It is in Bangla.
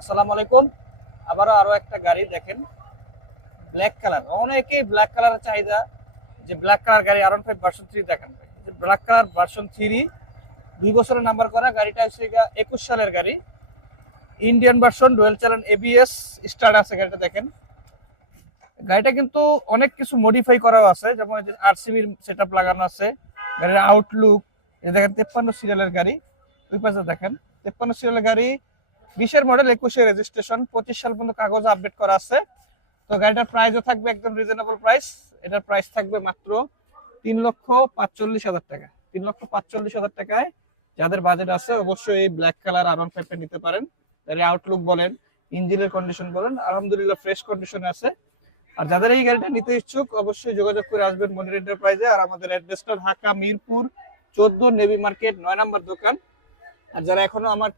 আসসালামু আলাইকুম। আরো একটা গাড়ি দেখেন, ব্ল্যাক কালার। অনেকেই ব্ল্যাক কালারের চাহিদা, যে ব্ল্যাক কালার গাড়ি R15 ভার্সন 3 দেখেন। যে ব্ল্যাক কালার ভার্সন 3 2 বছরের নাম্বার করা গাড়িটা হচ্ছে 21 সালের গাড়ি, Indian version, dual channel ABS start আছে গাড়িটা দেখেন। গাড়িটা কিন্তু অনেক কিছু মডিফাই করাও আছে, যেমন RCB সেটআপ লাগানো আছে, গাড়ির আউটলুক। এই দেখেন 53 সিরিয়ালের গাড়ি, ওই পাশে দেখেন 53 সিরিয়ালের গাড়ি, 20-এর মডেল, 21-এর রেজিস্ট্রেশন, 25 সাল পর্যন্ত কাগজ আপডেট করা আছে। তো গাড়িটার প্রাইসও থাকবে একদম রিজনেবল প্রাইস। এটার প্রাইস থাকবে মাত্র 3,45,000 টাকা। 3,45,000 টাকায় যাদের বাজেট আছে অবশ্যই এই ব্ল্যাক কালার R15 নিতে পারেন। গাড়ির আউটলুক বলেন, ইঞ্জিনের কন্ডিশন বলেন, আলহামদুলিল্লাহ ফ্রেশ কন্ডিশনে আছে। আর যাদের এই গাড়িটা নিতে ইচ্ছুক অবশ্যই যোগাযোগ করে আসবেন মনির এন্টারপ্রাইজে। আর আমাদের অ্যাড্রেসটা ঢাকা মিরপুর 14 নেভি মার্কেট 9 নম্বর দোকান। আর যারা এখনো আমার